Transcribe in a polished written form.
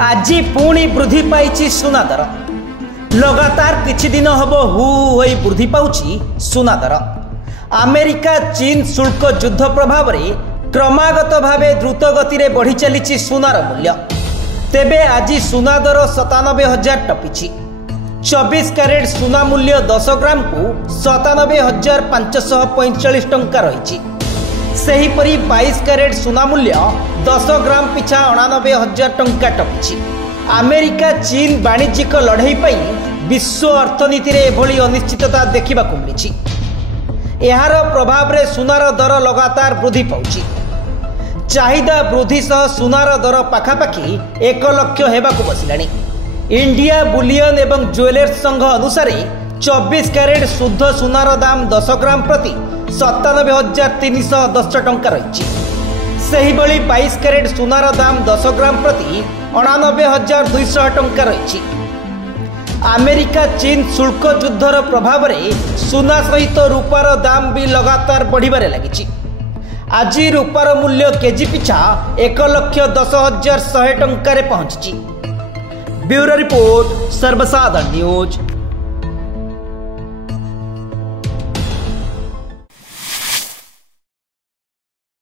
आज पुणी वृद्धि पाई सुना दर। लगातार किछि दिन हब हु होई वृद्धि पाउछि सुना दर। अमेरिका चीन शुल्क युद्ध प्रभाव में क्रमागत भावे द्रुत गति रे बढ़ी चली सुनार मूल्य। तेबे आज सुना दर 97,000 टपिछि। 24 कैरेट सुना मूल्य 10 ग्राम को 97,545 टंका रही। सेहीपरि 22 कैरेट सुना मूल्य 10 ग्राम पिछा 89,000 टंका टपिछि। अमेरिका चीन वाणिज्यिक लड़ाई पर विश्व अर्थनीति रे एभली अनिश्चितता देखा मिली। यार प्रभाव रे सुनार दर लगातार वृद्धि पाउछि। चाहिदा वृद्धि सह सुनार दर पाखापाखि 1 लाख हेबाकु बसिलानी। इंडिया बुलियन एवं ज्वेलर्स संघ अनुसार 24 कैरेट शुद्ध सुनार दाम 10 ग्राम प्रति 97,310 टंका रही। सेहीभଳି 22 कैरेट सुनार दाम 10 ग्राम प्रति 89,200 टंका रही। अमेरिका चीन शुल्क युद्धर प्रभाव में सुना सहित रूपार दाम भी लगातार बढ़िबारे लगी। आज रूपार मूल्य केजी पिछा 1,10,100 टंका पहुंची। ब्यूरो रिपोर्ट सर्वसाधारण न्यूज।